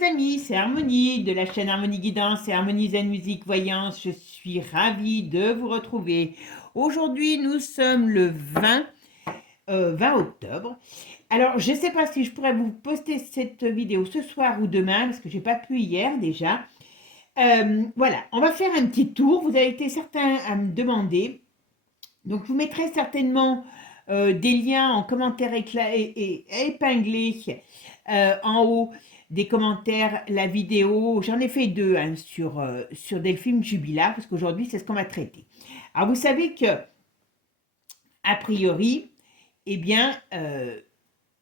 les amis, c'est Harmonie de la chaîne Harmonie Guidance et Harmonie Zen Musique Voyance. Je suis ravie de vous retrouver. Aujourd'hui, nous sommes le 20 octobre. Alors, je ne sais pas si je pourrais vous poster cette vidéo ce soir ou demain, parce que je n'ai pas pu hier déjà. Voilà, on va faire un petit tour. Vous avez été certains à me demander. Donc, je vous mettrai certainement des liens en commentaire épinglés en haut des commentaires, la vidéo. J'en ai fait deux sur Delphine Jubilat, parce qu'aujourd'hui, c'est ce qu'on va traiter. Alors, vous savez que, a priori, eh bien,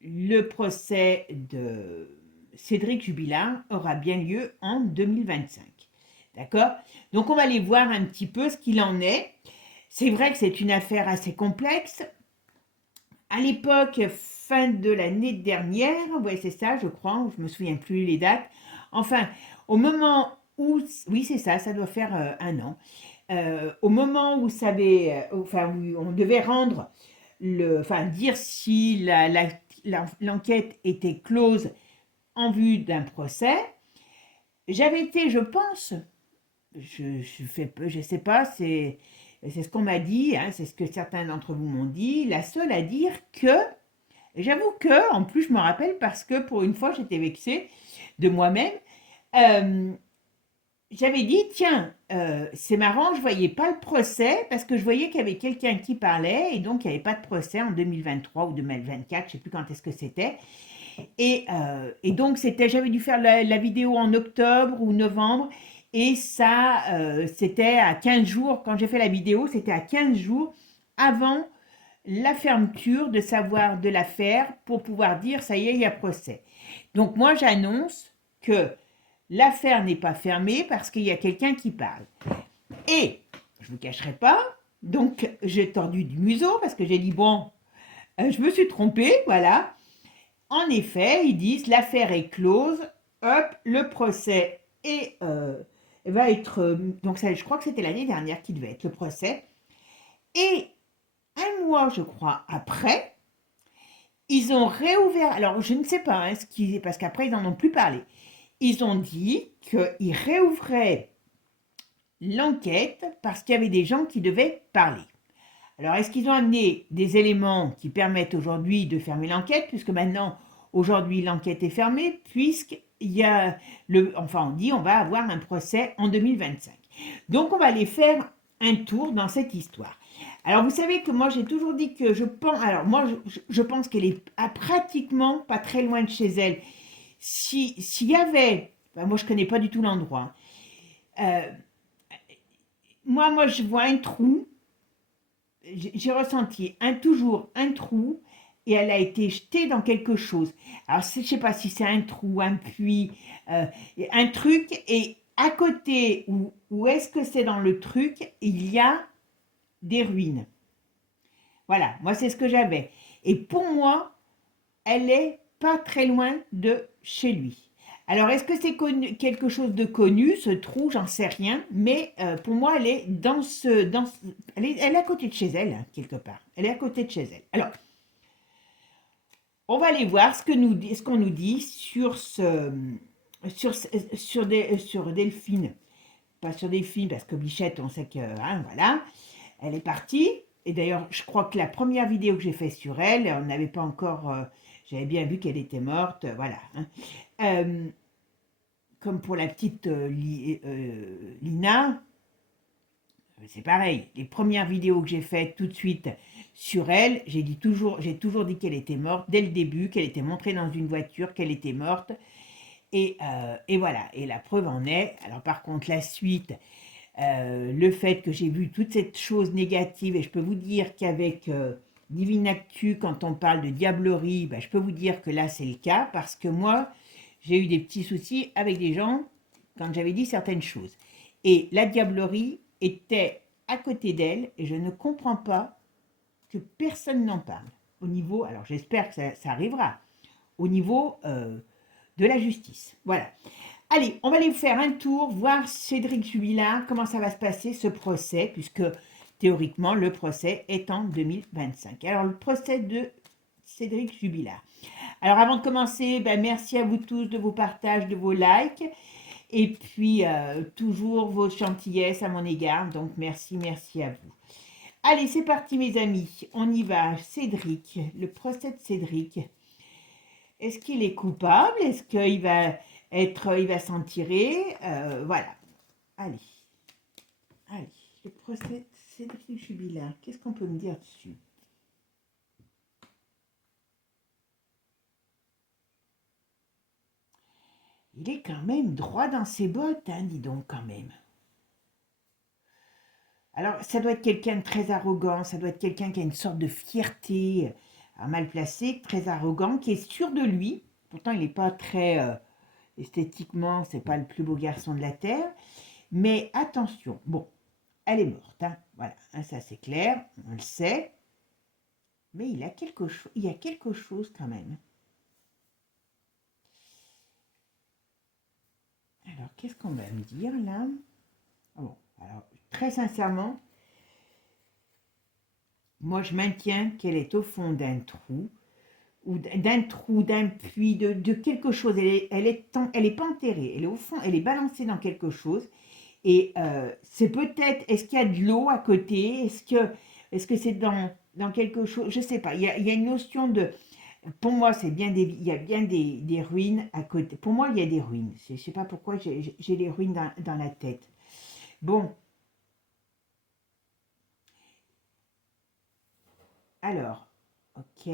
le procès de Cédric Jubilat aura bien lieu en 2025. D'accord? Donc, on va aller voir un petit peu ce qu'il en est. C'est vrai que c'est une affaire assez complexe. À l'époque, fin de l'année dernière, ouais, c'est ça, je crois, je me souviens plus les dates. Enfin, au moment où, oui, c'est ça, ça doit faire un an. Au moment où ça avait, enfin, où on devait rendre enfin, dire si l'enquête était close en vue d'un procès, j'avais été, je pense, je sais pas, c'est ce qu'on m'a dit, hein, c'est ce que certains d'entre vous m'ont dit, la seule à dire que, j'avoue que, en plus je me rappelle parce que pour une fois j'étais vexée de moi-même, euh, j'avais dit, tiens, c'est marrant, je voyais pas le procès parce que je voyais qu'il y avait quelqu'un qui parlait et donc il n'y avait pas de procès en 2023 ou 2024, je sais plus quand est-ce que c'était. Et donc, j'avais dû faire la vidéo en octobre ou novembre. Et ça, c'était à 15 jours. Quand j'ai fait la vidéo, c'était à 15 jours avant la fermeture de savoir de l'affaire pour pouvoir dire, ça y est, il y a procès. Donc, moi, j'annonce que l'affaire n'est pas fermée parce qu'il y a quelqu'un qui parle. Et, je ne vous cacherai pas, donc, j'ai tordu du museau parce que j'ai dit, bon, je me suis trompée, voilà. En effet, ils disent l'affaire est close, hop, le procès va être. Donc, ça, je crois que c'était l'année dernière qui devait être le procès. Et un mois, je crois, après, ils ont réouvert. Alors, je ne sais pas hein, parce qu'après, ils n'en ont plus parlé. Ils ont dit qu'ils réouvraient l'enquête parce qu'il y avait des gens qui devaient parler. Alors, est-ce qu'ils ont amené des éléments qui permettent aujourd'hui de fermer l'enquête, puisque maintenant, aujourd'hui, l'enquête est fermée, puisqu'il y a enfin, on dit on va avoir un procès en 2025. Donc, on va aller faire un tour dans cette histoire. Alors, vous savez que moi, j'ai toujours dit que je pense, alors moi, je pense qu'elle est pratiquement pas très loin de chez elle. S'il y avait, enfin, moi, je connais pas du tout l'endroit. Moi, je vois un trou. J'ai ressenti toujours un trou et elle a été jetée dans quelque chose. Alors, je ne sais pas si c'est un trou, un puits, un truc. Et à côté, où est-ce que c'est dans le truc, il y a des ruines. Voilà, moi, c'est ce que j'avais. Et pour moi, elle est pas très loin de chez lui. Alors, est-ce que c'est quelque chose de connu, ce trou? J'en sais rien. Mais pour moi, elle est elle est à côté de chez elle, hein, quelque part. Elle est à côté de chez elle. Alors, on va aller voir ce qu'on nous dit sur Delphine. Pas sur Delphine, parce que Bichette, on sait que, hein, voilà, elle est partie. Et d'ailleurs, je crois que la première vidéo que j'ai faite sur elle, on n'avait pas encore... j'avais bien vu qu'elle était morte, voilà. Hein. Comme pour la petite Lina, c'est pareil. Les premières vidéos que j'ai faites tout de suite sur elle, j'ai toujours dit qu'elle était morte dès le début, qu'elle était montrée dans une voiture, qu'elle était morte. Et voilà. Et la preuve en est. Alors par contre, la suite, le fait que j'ai vu toute cette chose négative, et je peux vous dire qu'avec Divine Actu, quand on parle de diablerie, ben, je peux vous dire que là c'est le cas, parce que moi, j'ai eu des petits soucis avec des gens quand j'avais dit certaines choses. Et la diablerie était à côté d'elle, et je ne comprends pas que personne n'en parle. Au niveau, alors j'espère que ça arrivera, au niveau de la justice. Voilà. Allez, on va aller faire un tour, voir Cédric Jubilat, comment ça va se passer ce procès, puisque théoriquement le procès est en 2025. Alors le procès de Cédric Jubilat. Alors avant de commencer, ben, merci à vous tous de vos partages, de vos likes et puis toujours vos gentillesses à mon égard. Donc merci, merci à vous. Allez, c'est parti mes amis, on y va. Cédric, le procès de Cédric. Est-ce qu'il est coupable? Est-ce qu'il va il va s'en tirer? Voilà. Allez, allez, le procès de Cédric Jubilard. Qu'est-ce qu'on peut me dire dessus? Il est quand même droit dans ses bottes, hein, dis donc quand même. Alors, ça doit être quelqu'un de très arrogant, ça doit être quelqu'un qui a une sorte de fierté mal placée, très arrogant, qui est sûr de lui. Pourtant, il n'est pas très esthétiquement, c'est pas le plus beau garçon de la terre. Mais attention, bon, elle est morte, hein, voilà, hein, ça c'est clair, on le sait. Mais il y a quelque chose quand même. Alors, qu'est-ce qu'on va me dire là? Bon, alors, très sincèrement, moi je maintiens qu'elle est au fond d'un trou, ou d'un puits, de quelque chose. Elle est pas enterrée, elle est au fond, elle est balancée dans quelque chose. Et c'est peut-être, est-ce qu'il y a de l'eau à côté? Est-ce que c'est dans quelque chose? Je sais pas. Il y a une notion de, pour moi, il y a bien des ruines à côté. Pour moi, il y a des ruines. Je sais pas pourquoi j'ai les ruines dans la tête. Bon, alors, ok.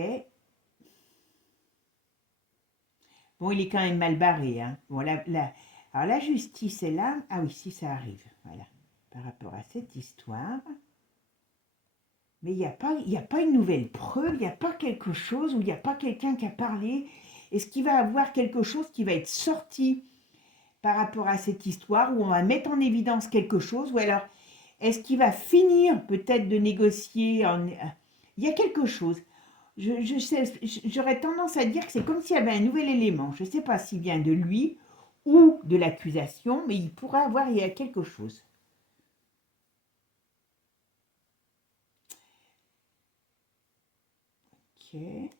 Bon, il est quand même mal barré, hein. Bon, alors la justice est là. Ah oui, si ça arrive, voilà. Par rapport à cette histoire. Mais il y a pas une nouvelle preuve, il n'y a pas quelque chose où il n'y a pas quelqu'un qui a parlé. Est-ce qu'il va avoir quelque chose qui va être sorti par rapport à cette histoire, où on va mettre en évidence quelque chose, ou alors est-ce qu'il va finir peut-être de négocier Il y a quelque chose. J'aurais tendance à dire que c'est comme s'il y avait un nouvel élément. Je ne sais pas s'il vient de lui ou de l'accusation, mais il y a quelque chose. Ok. Ouais,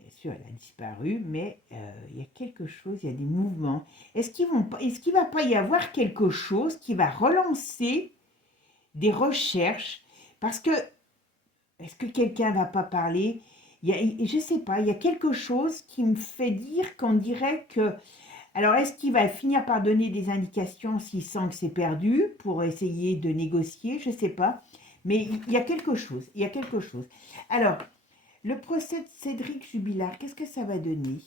bien sûr, elle a disparu, mais il y a quelque chose, il y a des mouvements. Est-ce qu'il va pas y avoir quelque chose qui va relancer des recherches? Parce que, est-ce que quelqu'un va pas parler? Je sais pas, il y a quelque chose qui me fait dire qu'on dirait que... Alors, est-ce qu'il va finir par donner des indications s'il sent que c'est perdu pour essayer de négocier? Je sais pas. Mais il y a quelque chose, il y a quelque chose. Alors, le procès de Cédric Jubilard, qu'est-ce que ça va donner?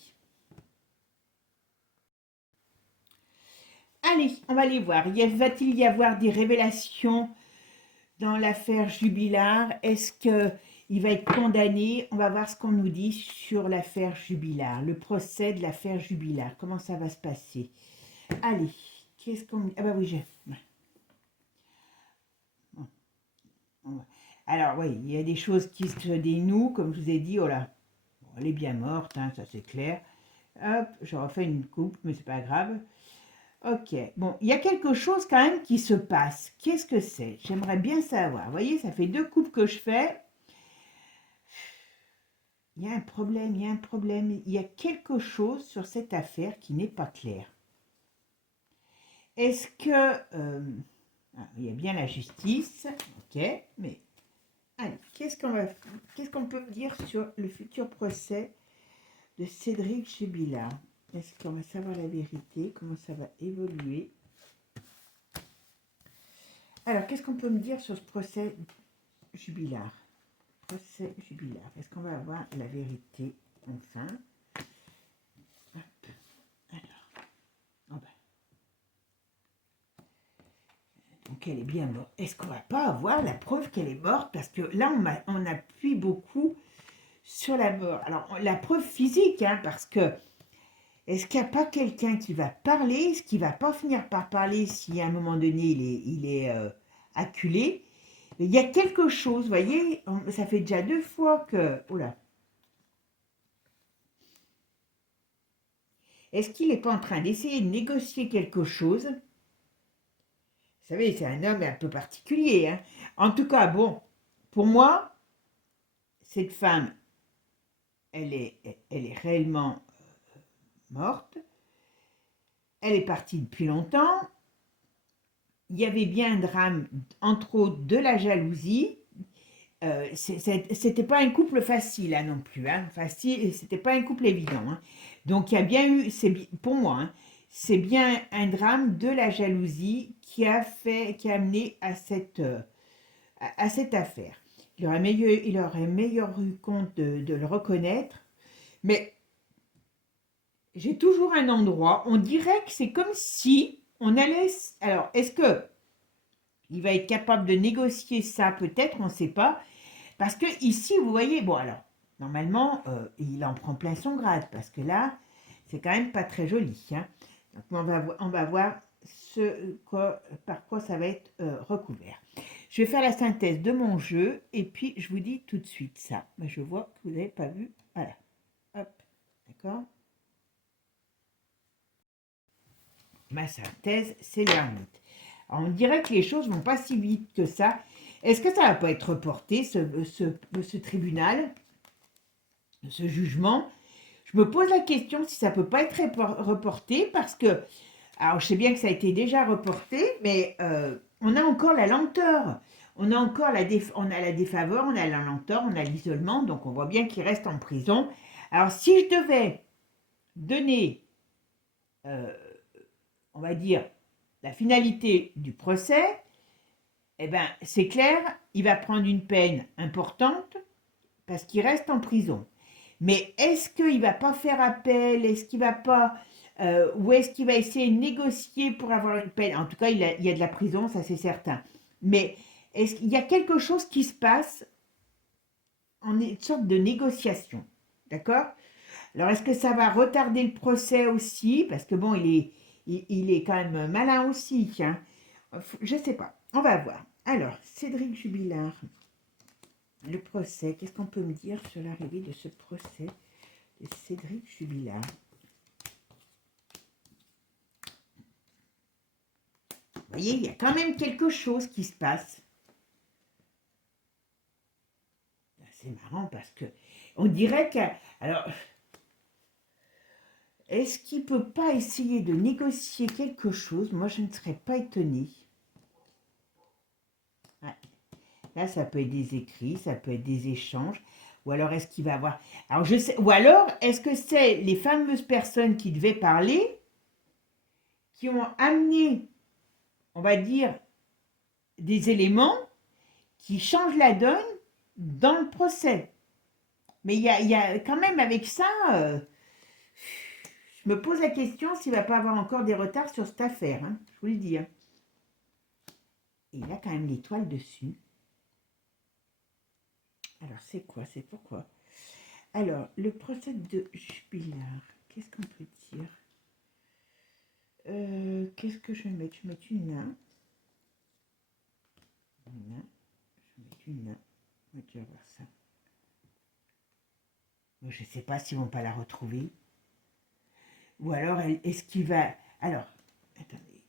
Allez, on va aller voir. Va-t-il y avoir des révélations dans l'affaire Jubilard? Est-ce qu'il va être condamné? On va voir ce qu'on nous dit sur l'affaire Jubilard, le procès de l'affaire Jubilard. Comment ça va se passer? Allez, qu'est-ce qu'on... Ah bah oui, j'ai... Alors oui, il y a des choses qui se dénouent, comme je vous ai dit, oh là, bon, elle est bien morte, hein, ça c'est clair. Hop, je refais une coupe, mais c'est pas grave. Ok, bon, il y a quelque chose quand même qui se passe. Qu'est-ce que c'est? J'aimerais bien savoir. Vous voyez, ça fait 2 coupes que je fais. Il y a un problème, il y a un problème. Il y a quelque chose sur cette affaire qui n'est pas clair. Est-ce que... il y a bien la justice, ok, mais... Allez, qu'est-ce qu'on peut me dire sur le futur procès de Cédric Jubilard? Est-ce qu'on va savoir la vérité? Comment ça va évoluer? Alors, qu'est-ce qu'on peut me dire sur ce procès Jubilard? Procès Jubilard. Est-ce qu'on va avoir la vérité enfin? Hop. Alors, oh ben. Donc elle est bien morte. Est-ce qu'on va pas avoir la preuve qu'elle est morte? Parce que là, on appuie beaucoup sur la mort. Alors, la preuve physique, hein, parce que est-ce qu'il n'y a pas quelqu'un qui va parler? Est-ce qu'il ne va pas finir par parler si à un moment donné il est acculé? Il y a quelque chose, vous voyez, ça fait déjà 2 fois que... Oh là. Est-ce qu'il n'est pas en train d'essayer de négocier quelque chose? Vous savez, c'est un homme un peu particulier, hein. En tout cas, bon, pour moi, cette femme, elle est réellement morte. Elle est partie depuis longtemps. Il y avait bien un drame, entre autres de la jalousie. C'était pas un couple facile hein, non plus. Hein. Facile, c'était pas un couple évident. Hein. Donc il y a bien eu, pour moi, hein, c'est bien un drame de la jalousie qui a amené à cette affaire. Il aurait meilleur eu compte de le reconnaître, mais j'ai toujours un endroit, on dirait que c'est comme si on allait... Alors, est-ce que il va être capable de négocier ça? Peut-être, on ne sait pas. Parce que ici, vous voyez, bon alors, normalement, il en prend plein son grade, parce que là, c'est quand même pas très joli. Hein. Donc, on va voir par quoi ça va être recouvert. Je vais faire la synthèse de mon jeu, et puis je vous dis tout de suite ça. Mais je vois que vous n'avez pas vu. Voilà. Hop. D'accord? Ma synthèse, c'est l'ermite. On dirait que les choses vont pas si vite que ça. Est-ce que ça va pas être reporté, ce tribunal, ce jugement? Je me pose la question si ça peut pas être reporté parce que, alors je sais bien que ça a été déjà reporté, mais on a encore la lenteur. On a encore on a la défaveur, on a la lenteur, on a l'isolement, donc on voit bien qu'il reste en prison. Alors si je devais donner, on va dire, la finalité du procès, eh ben, c'est clair, il va prendre une peine importante parce qu'il reste en prison. Mais est-ce qu'il ne va pas faire appel? Est-ce qu'il va pas... ou est-ce qu'il va essayer de négocier pour avoir une peine? En tout cas, il y a de la prison, ça c'est certain. Mais est-ce qu'il y a quelque chose qui se passe en une sorte de négociation? D'accord? Alors, est-ce que ça va retarder le procès aussi? Parce que bon, il est quand même malin aussi. Hein. Je ne sais pas. On va voir. Alors, Cédric Jubilard, le procès. Qu'est-ce qu'on peut me dire sur l'arrivée de ce procès de Cédric Jubilard? Vous voyez, il y a quand même quelque chose qui se passe. C'est marrant parce que on dirait que... Alors, est-ce qu'il ne peut pas essayer de négocier quelque chose? Moi, je ne serais pas étonnée. Ouais. Là, ça peut être des écrits, ça peut être des échanges. Ou alors, est-ce qu'il va avoir... Alors, je sais... Ou alors, est-ce que c'est les fameuses personnes qui devaient parler qui ont amené, on va dire, des éléments qui changent la donne dans le procès? Mais il y a quand même avec ça... je me pose la question s'il ne va pas avoir encore des retards sur cette affaire. Hein, je vous le dis. Hein. Et il a quand même l'étoile dessus. Alors, c'est quoi? C'est pourquoi? Alors, le procès de Jubilard, qu'est-ce qu'on peut dire? Qu'est-ce que je vais mettre? Je vais mettre une nain. Voilà. Je vais mettre une nain. On va déjà voir ça. Moi, je ne sais pas s'ils ne vont pas la retrouver. Ou alors, est-ce qu'il va... Alors, attendez.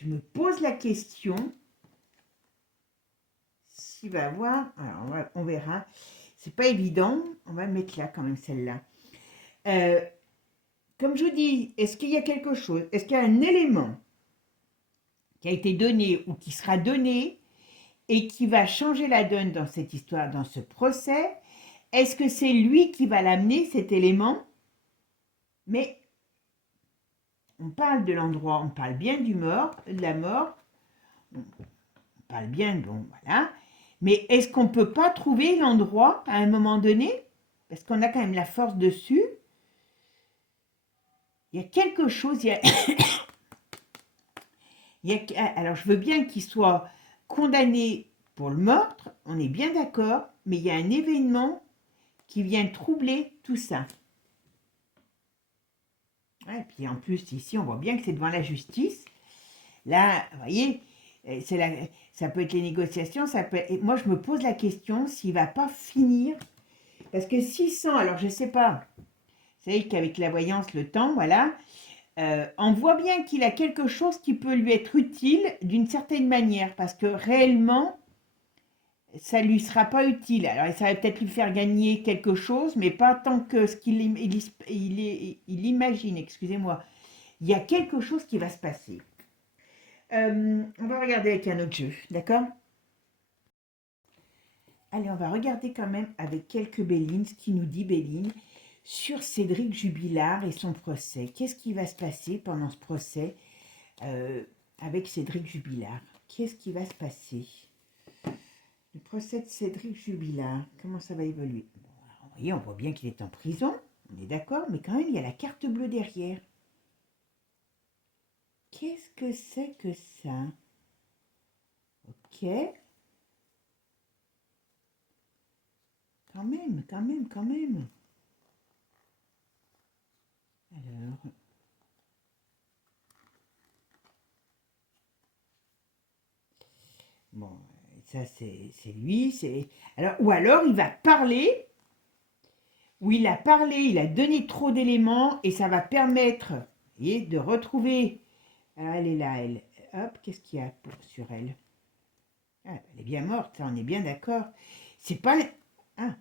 Je me pose la question... Il va avoir, alors on verra, c'est pas évident, on va mettre là quand même celle-là. Comme je vous dis, est-ce qu'il y a quelque chose, est-ce qu'il y a un élément qui a été donné ou qui sera donné et qui va changer la donne dans cette histoire, dans ce procès? Est-ce que c'est lui qui va l'amener, cet élément? Mais on parle de l'endroit, on parle bien du mort, de la mort, on parle bien, bon voilà. Mais est-ce qu'on ne peut pas trouver l'endroit à un moment donné? Parce qu'on a quand même la force dessus. Il y a quelque chose, alors je veux bien qu'il soit condamné pour le meurtre, on est bien d'accord, mais il y a un événement qui vient troubler tout ça. Et puis en plus, ici, on voit bien que c'est devant la justice. Là, vous voyez, ça peut être les négociations, moi je me pose la question s'il ne va pas finir, parce que 600, alors je ne sais pas, vous savez qu'avec la voyance, le temps, voilà, on voit bien qu'il a quelque chose qui peut lui être utile d'une certaine manière, parce que réellement, ça lui sera pas utile. Alors, ça va peut-être lui faire gagner quelque chose, mais pas tant que ce qu'il il imagine, excusez-moi. Il y a quelque chose qui va se passer. On va regarder avec un autre jeu, d'accord? Allez, on va regarder quand même avec quelques Béline, ce qui nous dit Béline sur Cédric Jubilard et son procès. Qu'est-ce qui va se passer pendant ce procès avec Cédric Jubilard? Qu'est-ce qui va se passer? Le procès de Cédric Jubilard, comment ça va évoluer? Bon, alors, vous voyez, on voit bien qu'il est en prison, on est d'accord, mais quand même, il y a la carte bleue derrière. Qu'est-ce que c'est que ça? Ok. Quand même, quand même, quand même. Alors, bon, ça c'est lui, c'est... Alors, ou alors il va parler, ou il a parlé, il a donné trop d'éléments, et ça va permettre, vous voyez, de retrouver... Alors, elle est là, elle. Hop, qu'est-ce qu'il y a sur elle? Ah, elle est bien morte, ça, on est bien d'accord. C'est pas... Ah,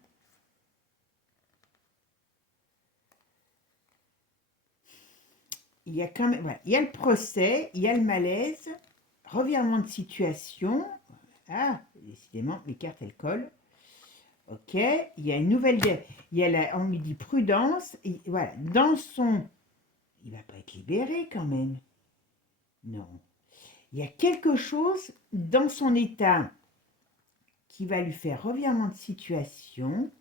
il y a quand même... Voilà. Il y a le procès, il y a le malaise, revirement de situation. Ah, décidément, les cartes, elles collent. Ok, il y a une nouvelle... Il y a on lui dit prudence. Et voilà, dans son... Il va pas être libéré quand même. Non. Il y a quelque chose dans son état qui va lui faire revirement de situation.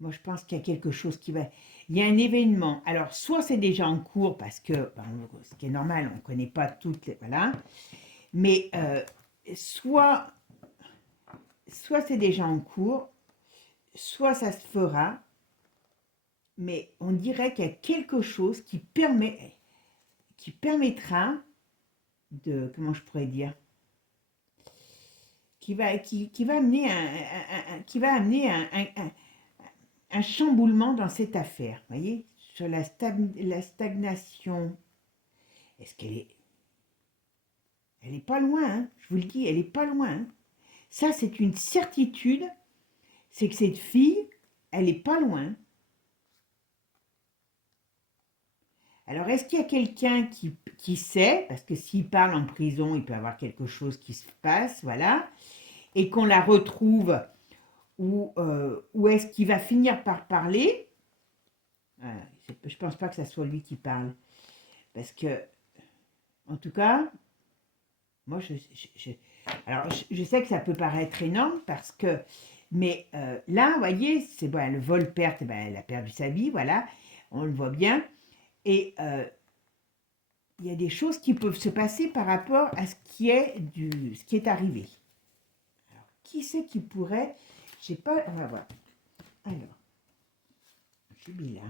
Moi, je pense qu'il y a quelque chose qui va... Il y a un événement. Alors, soit c'est déjà en cours, parce que, ce qui est normal, on ne connaît pas toutes les... Voilà. Mais soit c'est déjà en cours, soit ça se fera, mais on dirait qu'il y a quelque chose qui permettra de... Comment je pourrais dire? Qui va amener un chamboulement dans cette affaire, vous voyez, sur la stagnation. Est-ce qu'elle est... Elle n'est pas loin, hein, je vous le dis, elle n'est pas loin. Hein. Ça, c'est une certitude, c'est que cette fille, elle n'est pas loin. Alors, est-ce qu'il y a quelqu'un qui sait, parce que s'il parle en prison, il peut y avoir quelque chose qui se passe, voilà, et qu'on la retrouve, ou est-ce qu'il va finir par parler? Voilà, je ne pense pas que ce soit lui qui parle. Parce que, en tout cas, moi, alors, je sais que ça peut paraître énorme parce que, mais là, vous voyez, c'est bon, le vol-perte, elle a perdu sa vie, voilà, on le voit bien. Et il y a des choses qui peuvent se passer par rapport à ce qui est arrivé. Alors, qui c'est qui pourrait, je sais pas, on va voir. Alors, Jubilard.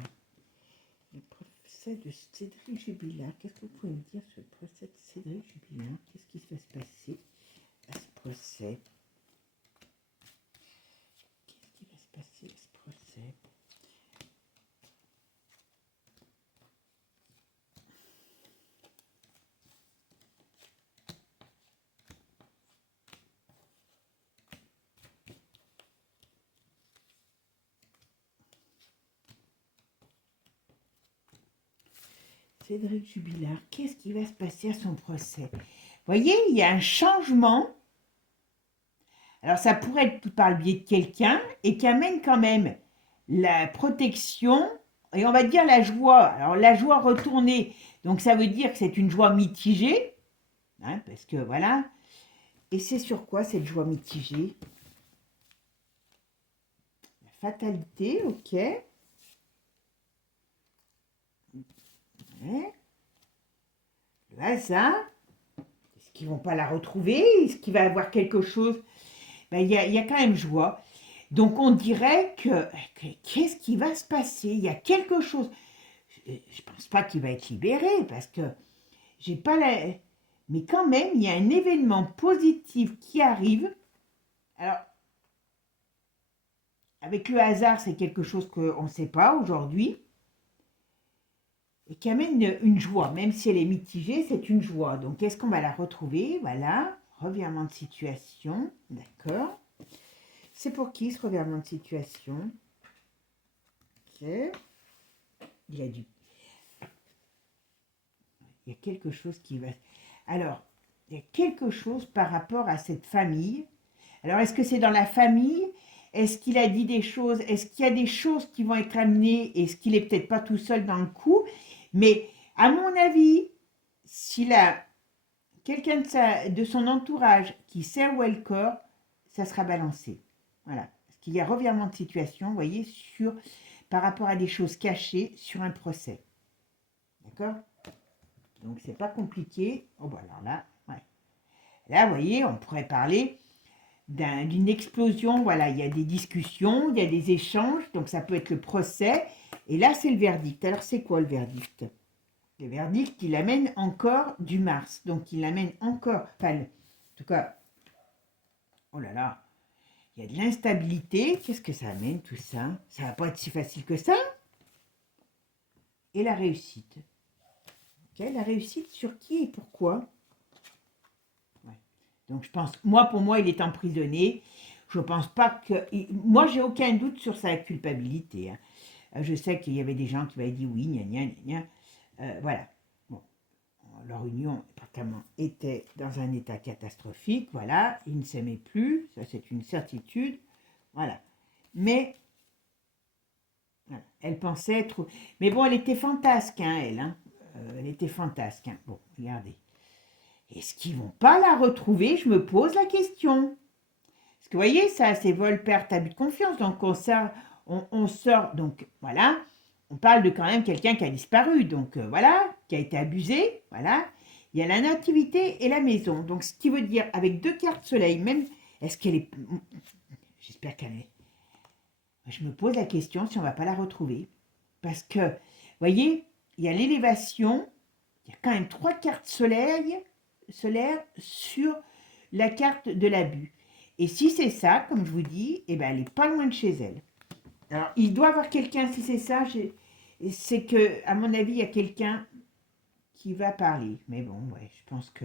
Le procès de Cédric Jubilard. Qu'est-ce que vous pouvez me dire sur le procès de Cédric Jubilard? Qu'est-ce qui va se passer à ce procès? Qu'est-ce qui va se passer à ce procès? Cédric Jubilard, qu'est-ce qui va se passer à son procès? Vous voyez, il y a un changement. Alors, ça pourrait être par le biais de quelqu'un et qui amène quand même la protection et on va dire la joie. Alors, la joie retournée, donc ça veut dire que c'est une joie mitigée, hein, parce que voilà. Et c'est sur quoi cette joie mitigée? La fatalité, ok. Ouais. Le hasard. Est-ce qu'ils vont pas la retrouver? Est-ce qu'il va y avoir quelque chose? Ben, il y a quand même joie. Donc on dirait que qu'est-ce qui va se passer? Il y a quelque chose. Je ne pense pas qu'il va être libéré parce que j'ai pas la... Mais quand même, il y a un événement positif qui arrive. Alors, avec le hasard, c'est quelque chose qu'on ne sait pas aujourd'hui. et qui amène une joie, même si elle est mitigée, c'est une joie. Donc, est-ce qu'on va la retrouver? Voilà, revirement de situation, d'accord. C'est pour qui ce revirement de situation? Ok. Il y a du... Il y a quelque chose qui va... Alors, il y a quelque chose par rapport à cette famille. Alors, est-ce que c'est dans la famille? Est-ce qu'il a dit des choses? Est-ce qu'il y a des choses qui vont être amenées? Est-ce qu'il est peut-être pas tout seul dans le coup? Mais à mon avis, s'il a quelqu'un de son entourage qui sait où est le corps, ça sera balancé. Voilà. Parce qu'il y a revirement de situation, vous voyez, par rapport à des choses cachées sur un procès. D'accord? Donc, c'est pas compliqué. Oh, bah alors là, ouais. Là, vous voyez, on pourrait parler d'une explosion. Voilà, il y a des discussions, il y a des échanges. Donc, ça peut être le procès. Et là, c'est le verdict. Alors, c'est quoi le verdict? Le verdict, il amène encore du Mars. Donc, il amène encore... Enfin, en tout cas, oh là là, il y a de l'instabilité. Qu'est-ce que ça amène, tout ça? Ça va pas être si facile que ça. Et la réussite. Okay, la réussite sur qui et pourquoi? Ouais. Donc, je pense, pour moi, il est emprisonné. Je pense pas que... Moi, j'ai aucun doute sur sa culpabilité. Hein. Je sais qu'il y avait des gens qui m'avaient dit oui, gna gna gna. Voilà. Bon. Leur union, apparemment, était dans un état catastrophique. Voilà. Ils ne s'aimaient plus. Ça, c'est une certitude. Voilà. Mais, voilà, elle pensait être... Mais bon, elle était fantasque, hein, elle. Hein. Elle était fantasque. Hein. Bon, regardez. Est-ce qu'ils vont pas la retrouver? Je me pose la question. Parce que vous voyez, ça, c'est vol, perte, abus de confiance. Donc, on sort, donc voilà, on parle de quand même quelqu'un qui a disparu. Donc, voilà, qui a été abusé. Voilà. Il y a la nativité et la maison. Donc, ce qui veut dire, avec 2 cartes soleil, même, est-ce qu'elle est... J'espère qu'elle est... Je me pose la question si on ne va pas la retrouver. Parce que, vous voyez, il y a l'élévation, il y a quand même 3 cartes solaires sur la carte de l'abus. Et si c'est ça, comme je vous dis, eh ben, elle n'est pas loin de chez elle. Alors, il doit y avoir quelqu'un, si c'est ça, c'est que, à mon avis, il y a quelqu'un qui va parler. Mais bon, ouais, je pense que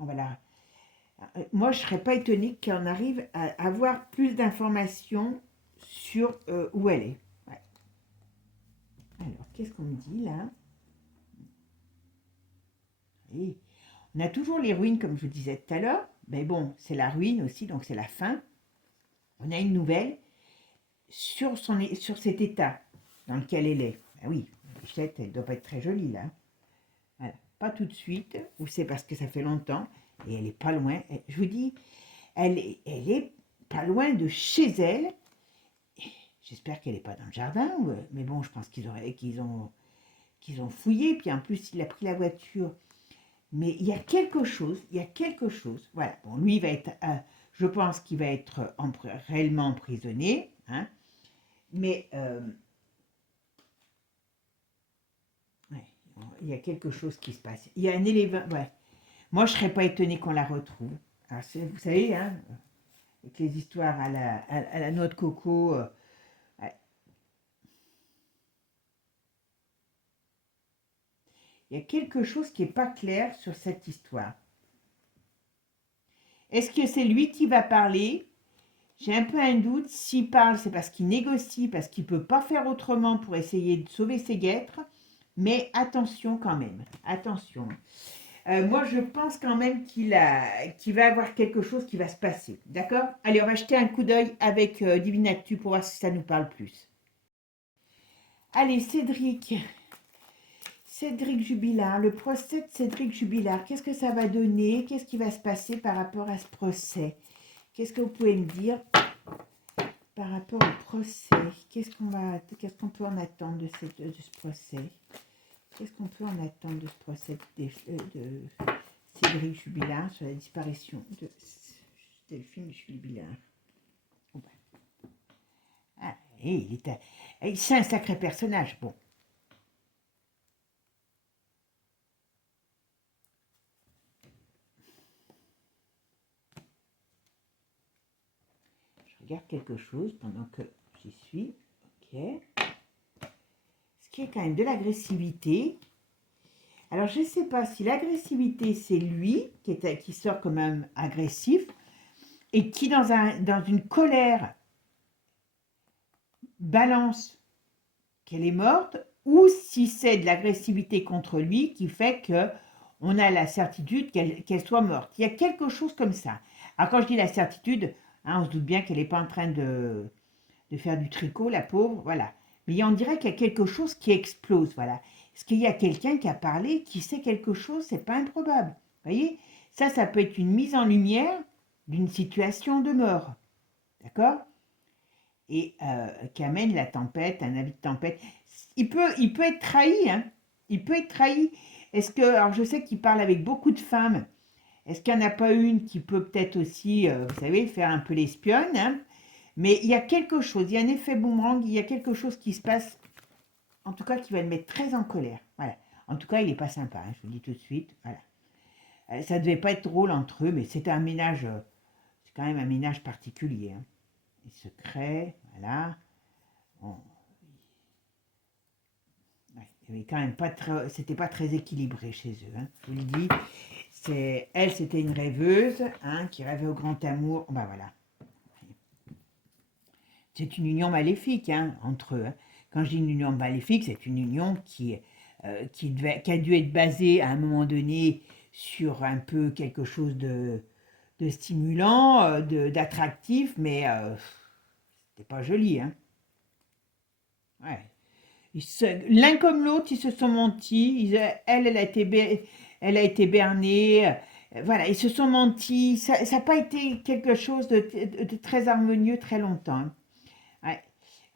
on va la... Moi, je ne serais pas étonnée qu'on arrive à avoir plus d'informations sur où elle est. Ouais. Alors, qu'est-ce qu'on me dit là? Oui. On a toujours les ruines, comme je vous disais tout à l'heure. Mais bon, c'est la ruine aussi, donc c'est la fin. On a une nouvelle sur cet état dans lequel elle est. Ah oui, Bichette, elle ne doit pas être très jolie là. Voilà. Pas tout de suite, ou c'est parce que ça fait longtemps, et elle est pas loin. Je vous dis, elle est pas loin de chez elle. J'espère qu'elle n'est pas dans le jardin, mais bon, je pense qu'ils ont fouillé, puis en plus, il a pris la voiture. Mais il y a quelque chose, Voilà, bon, lui, il va être, je pense qu'il va être réellement emprisonné, hein, mais ouais, il y a quelque chose qui se passe. Il y a un élément, ouais. Moi, je ne serais pas étonnée qu'on la retrouve. Alors, vous savez, hein, avec les histoires à la noix de coco, ouais. Il y a quelque chose qui n'est pas clair sur cette histoire. Est-ce que c'est lui qui va parler? J'ai un peu un doute. S'il parle, c'est parce qu'il négocie, parce qu'il ne peut pas faire autrement pour essayer de sauver ses guêtres. Mais attention quand même. Attention. Moi, je pense quand même qu'il va avoir quelque chose qui va se passer. D'accord? Allez, on va jeter un coup d'œil avec Divinatu pour voir si ça nous parle plus. Allez, Cédric. Cédric Jubilard. Le procès de Cédric Jubilard. Qu'est-ce que ça va donner? Qu'est-ce qui va se passer par rapport à ce procès? Qu'est-ce que vous pouvez me dire par rapport au procès? Qu'est-ce qu'on peut en attendre de ce procès? Qu'est-ce qu'on peut en attendre de ce procès de Cédric Jubilard sur la disparition de Delphine Jubilard? Oh ben. Ah, c'est un sacré personnage. Bon. Je regarde quelque chose pendant que j'y suis. Ok. Ce qu'il y ait quand même de l'agressivité. Alors, je ne sais pas si l'agressivité, c'est lui qui sort quand même agressif et qui, dans une colère, balance qu'elle est morte, ou si c'est de l'agressivité contre lui qui fait que on a la certitude qu'elle soit morte. Il y a quelque chose comme ça. Alors, quand je dis la certitude, hein, on se doute bien qu'elle n'est pas en train de faire du tricot, la pauvre, voilà. Mais on dirait qu'il y a quelque chose qui explose, voilà. Est-ce qu'il y a quelqu'un qui a parlé, qui sait quelque chose? C'est pas improbable. Vous voyez? Ça peut être une mise en lumière d'une situation de mort. D'accord? Et qui amène la tempête, un avis de tempête. Il peut être trahi, hein? Il peut être trahi. Est-ce que, alors je sais qu'il parle avec beaucoup de femmes. Est-ce qu'il n'y en a pas une qui peut peut-être aussi, vous savez, faire un peu l'espionne, hein? Mais il y a quelque chose, il y a un effet boomerang, il y a quelque chose qui se passe, en tout cas qui va le mettre très en colère. Voilà. En tout cas, il n'est pas sympa, hein, je vous le dis tout de suite. Voilà. Ça ne devait pas être drôle entre eux, mais c'était un ménage, c'est quand même un ménage particulier. Hein. Et secret, voilà. Bon. Ouais, il y avait quand même pas très, c'était pas très équilibré chez eux. Hein, je vous le dis. Elle, c'était une rêveuse, hein, qui rêvait au grand amour. Ben voilà. C'est une union maléfique, hein, entre eux. Hein. Quand je dis une union maléfique, c'est une union qui a dû être basée à un moment donné sur un peu quelque chose de stimulant, d'attractif, mais c'était pas joli. Hein. Ouais. L'un comme l'autre, ils se sont mentis. Elle a été bernée. Voilà, ils se sont mentis. Ça n'a pas été quelque chose de très harmonieux très longtemps. Hein.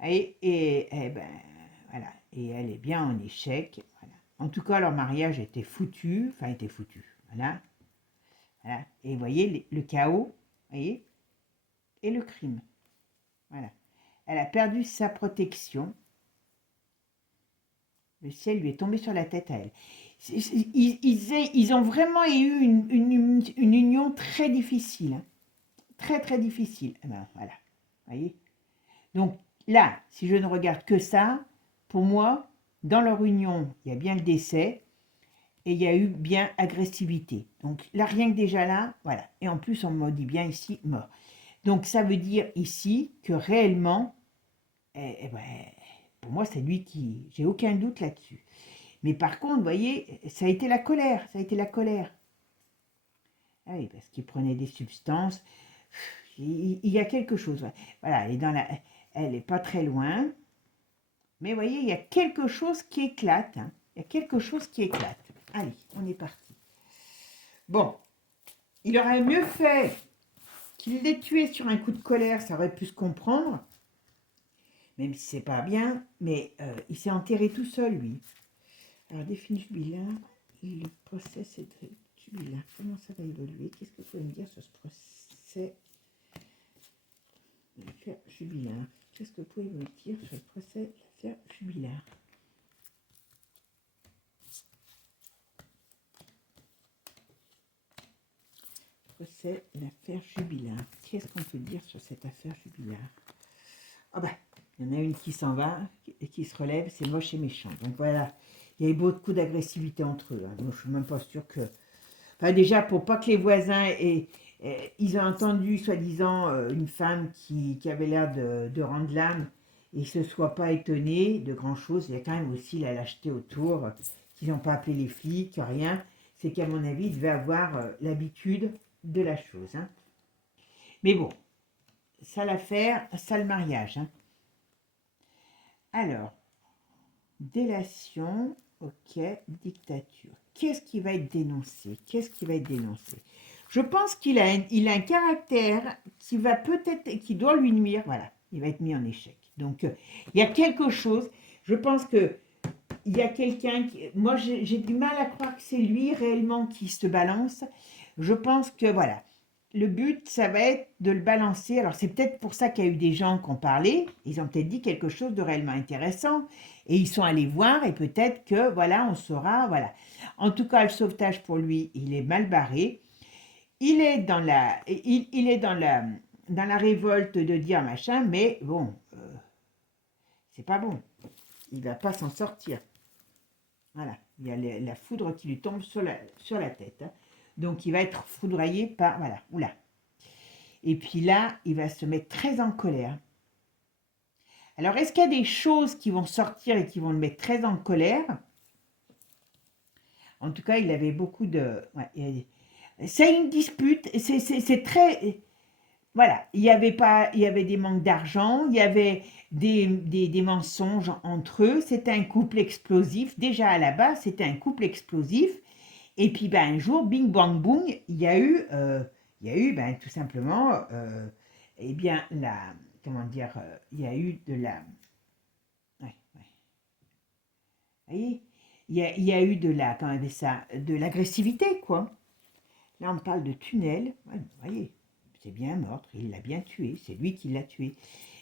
Ouais. Et ben, voilà. Et elle est bien en échec. Voilà. En tout cas, leur mariage était foutu. Enfin, était foutu. Voilà. Voilà. Et vous voyez, le chaos, voyez, et le crime. Voilà. Elle a perdu sa protection. Le ciel lui est tombé sur la tête à elle. Ils ont vraiment eu une union très difficile. Hein. Très, très difficile. Eh ben, voilà. Vous voyez. Donc là, si je ne regarde que ça, pour moi, dans leur union, il y a bien le décès et il y a eu bien agressivité. Donc là, rien que déjà là, voilà. Et en plus, on me dit bien ici, mort. Donc ça veut dire ici que réellement, ben, pour moi, c'est lui qui... J'ai aucun doute là-dessus. Mais par contre, vous voyez, ça a été la colère. Ça a été la colère. Ah oui, parce qu'il prenait des substances. Il y a quelque chose. Voilà, elle est pas très loin. Mais vous voyez, il y a quelque chose qui éclate. Hein. Il y a quelque chose qui éclate. Allez, on est parti. Bon, il aurait mieux fait qu'il l'ait tué sur un coup de colère, ça aurait pu se comprendre. Même si c'est pas bien, mais il s'est enterré tout seul, lui. Alors, définir jubilat, le procès c'est jubilat. Comment ça va évoluer? Qu'est-ce que vous pouvez me dire sur ce procès de l'affaire jubilat? Qu'est-ce que vous pouvez me dire sur le procès de l'affaire jubilat? Procès de l'affaire jubilat. Qu'est-ce qu'on peut dire sur cette affaire jubilat? Ah bah, il y en a une qui s'en va et qui se relève, c'est moche et méchant. Donc voilà, il y a eu beaucoup d'agressivité entre eux. Hein. Moi, je suis même pas sûre que... Enfin, déjà, pour pas que les voisins ils ont entendu, soi-disant, une femme qui avait l'air de rendre l'âme et ne se soient pas étonnés de grand-chose. Il y a quand même aussi la lâcheté autour, qu'ils n'ont pas appelé les flics, rien. C'est qu'à mon avis, ils devaient avoir l'habitude de la chose. Hein. Mais bon, ça l'affaire, ça le mariage. Hein. Alors, délation, ok, dictature. Qu'est-ce qui va être dénoncé? Qu'est-ce qui va être dénoncé? Je pense qu'il a un caractère qui va peut-être, qui doit lui nuire. Voilà, il va être mis en échec. Donc, il y a quelque chose. Je pense que il y a quelqu'un qui... Moi, j'ai du mal à croire que c'est lui réellement qui se balance. Je pense que, voilà, le but, ça va être de le balancer. Alors, c'est peut-être pour ça qu'il y a eu des gens qui ont parlé. Ils ont peut-être dit quelque chose de réellement intéressant. Et ils sont allés voir et peut-être que, voilà, on saura, voilà. En tout cas, le sauvetage pour lui, il est mal barré. Il est dans la révolte de dire machin, mais bon, c'est pas bon. il ne va pas s'en sortir. Voilà, il y a la foudre qui lui tombe sur la tête. Hein. Donc, il va être foudroyé par... Voilà, oula. Et puis là, il va se mettre très en colère. Alors, est-ce qu'il y a des choses qui vont sortir et qui vont le mettre très en colère? En tout cas, il avait beaucoup de... Ouais, c'est une dispute, c'est très... Voilà, il y avait des manques d'argent, il y avait des mensonges entre eux, c'était un couple explosif. Déjà à la base, c'était un couple explosif. Et puis ben, un jour, bing bang boom, il y a eu ben, tout simplement, eh bien, comment dire, il y a eu de la... Ouais, ouais. Vous voyez, il y a eu de la, comment on appelle ça, de l'agressivité, quoi. Là, on parle de tunnel. Ouais, vous voyez, c'est bien meurtre, il l'a bien tué, c'est lui qui l'a tué.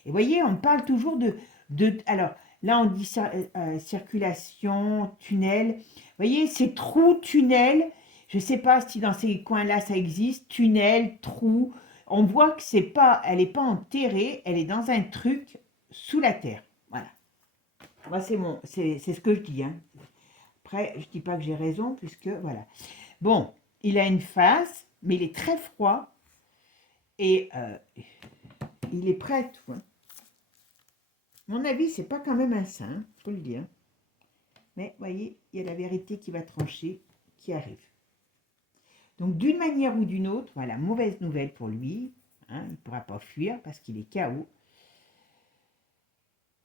Et vous voyez, on parle toujours alors, là, on dit circulation, tunnel. Vous voyez, ces trous, tunnels, je ne sais pas si dans ces coins-là, ça existe, tunnel, trou. On voit que elle n'est pas enterrée, elle est dans un truc sous la terre. Voilà. Moi, c'est ce que je dis. Hein. Après, je ne dis pas que j'ai raison, puisque, voilà. Bon, il a une face, mais il est très froid et il est prêt à tout. Hein. Mon avis, c'est pas quand même un saint, faut le dire. Mais voyez, il y a la vérité qui va trancher, qui arrive. Donc d'une manière ou d'une autre, voilà, mauvaise nouvelle pour lui. Hein, il ne pourra pas fuir parce qu'il est KO.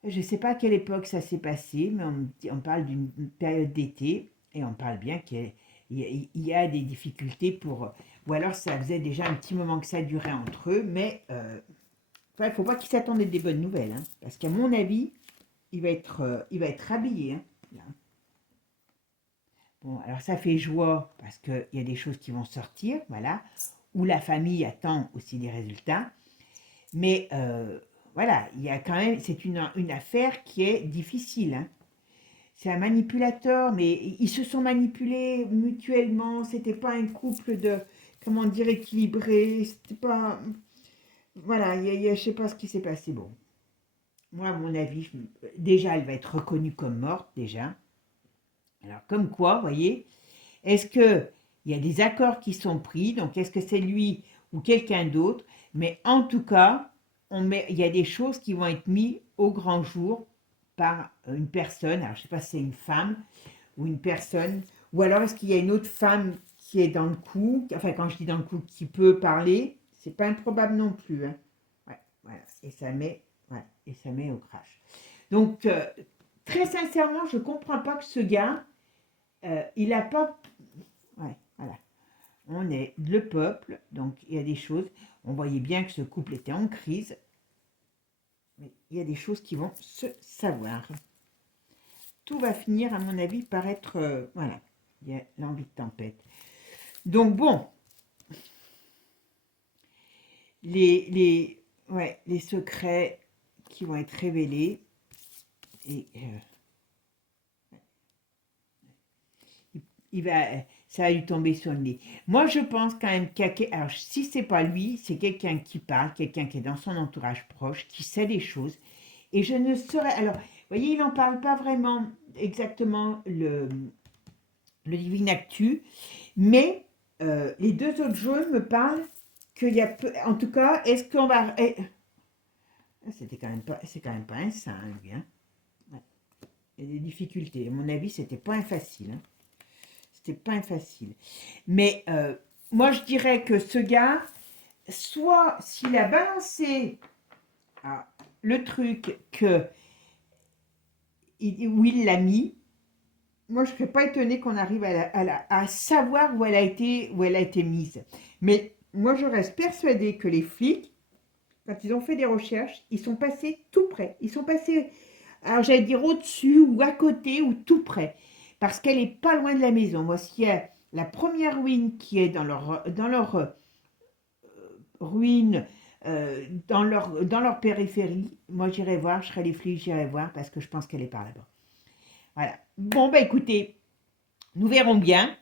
Je ne sais pas à quelle époque ça s'est passé, mais on parle d'une période d'été et on parle bien qu'il y a des difficultés pour... Ou alors ça faisait déjà un petit moment que ça durait entre eux, mais il ne faut pas qu'ils s'attendent à des bonnes nouvelles. Hein, parce qu'à mon avis, il va être habillé. Hein, là. Bon, alors ça fait joie parce qu'il y a des choses qui vont sortir, voilà, où la famille attend aussi des résultats. Mais voilà, il y a quand même, c'est une affaire qui est difficile. Hein. C'est un manipulateur, mais ils se sont manipulés mutuellement. C'était pas un couple de, comment dire, équilibré. C'était pas, voilà, je sais pas ce qui s'est passé. Bon, moi, à mon avis, déjà, elle va être reconnue comme morte, déjà. Alors, comme quoi, vous voyez, est-ce que il y a des accords qui sont pris? Donc, est-ce que c'est lui ou quelqu'un d'autre? Mais en tout cas, il y a des choses qui vont être mises au grand jour par une personne. Alors, je ne sais pas si c'est une femme ou une personne. Ou alors, est-ce qu'il y a une autre femme qui est dans le coup? Enfin, quand je dis dans le coup, qui peut parler, c'est pas improbable non plus. Hein. Ouais, voilà. Et ça met au crash. Donc, très sincèrement, je ne comprends pas que ce gars, il n'a pas... Ouais, voilà. On est le peuple, donc il y a des choses. On voyait bien que ce couple était en crise. Mais il y a des choses qui vont se savoir. Tout va finir, à mon avis, par être... voilà, il y a l'envie de tempête. Donc bon, les secrets qui vont être révélés. Et ça va lui tomber sur le nez. Moi, je pense quand même alors si c'est pas lui, c'est quelqu'un qui parle, quelqu'un qui est dans son entourage proche, qui sait des choses. Et je ne saurais... Alors, vous voyez, il n'en parle pas vraiment exactement le Divine Actu, mais les deux autres jeux me parlent qu'il y a... En tout cas, est-ce qu'on va... c'est quand même pas un saint, lui. Hein. Ouais. Il y a des difficultés. À mon avis, c'était pas un facile. Hein. C'était pas facile. Mais moi, je dirais que ce gars, soit s'il a balancé le truc où il l'a mis, moi, je ne serais pas étonnée qu'on arrive à savoir où elle a été mise. Mais moi, je reste persuadée que les flics, quand ils ont fait des recherches, ils sont passés tout près. Ils sont passés, alors j'allais dire au-dessus ou à côté ou tout près. Parce qu'elle n'est pas loin de la maison. Moi, s'il y a la première ruine qui est dans leur ruine, dans leur périphérie, moi j'irai voir, je serai les flics, j'irai voir parce que je pense qu'elle est par là-bas. Voilà. Bon, bah écoutez, nous verrons bien.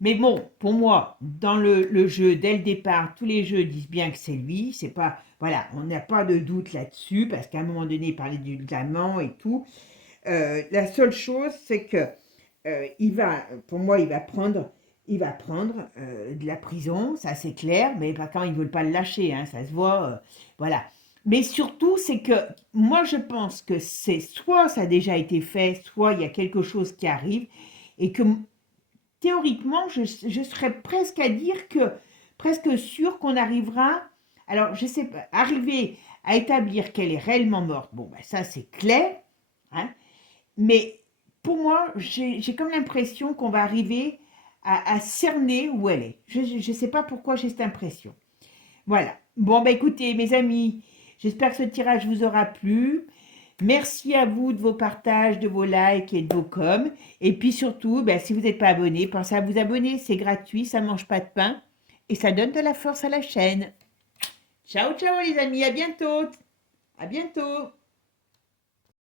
Mais bon, pour moi, dans le jeu, dès le départ, tous les jeux disent bien que c'est lui. C'est pas, voilà, on n'a pas de doute là-dessus parce qu'à un moment donné, il parlait du diamant et tout. La seule chose, c'est que pour moi, il va prendre de la prison, ça c'est clair, mais pas quand ils ne veulent pas le lâcher, hein, ça se voit, voilà. Mais surtout, c'est que moi, je pense que c'est soit ça a déjà été fait, soit il y a quelque chose qui arrive, et que théoriquement, je serais presque à dire que, presque sûr qu'on arrivera, alors je sais pas, arriver à établir qu'elle est réellement morte, bon, ben ça c'est clair, hein, mais pour moi, j'ai comme l'impression qu'on va arriver à cerner où elle est. Je ne sais pas pourquoi j'ai cette impression. Voilà. Bon, bah écoutez, mes amis, j'espère que ce tirage vous aura plu. Merci à vous de vos partages, de vos likes et de vos coms. Et puis surtout, bah, si vous n'êtes pas abonné, pensez à vous abonner. C'est gratuit, ça ne mange pas de pain. Et ça donne de la force à la chaîne. Ciao, ciao les amis, à bientôt. À bientôt.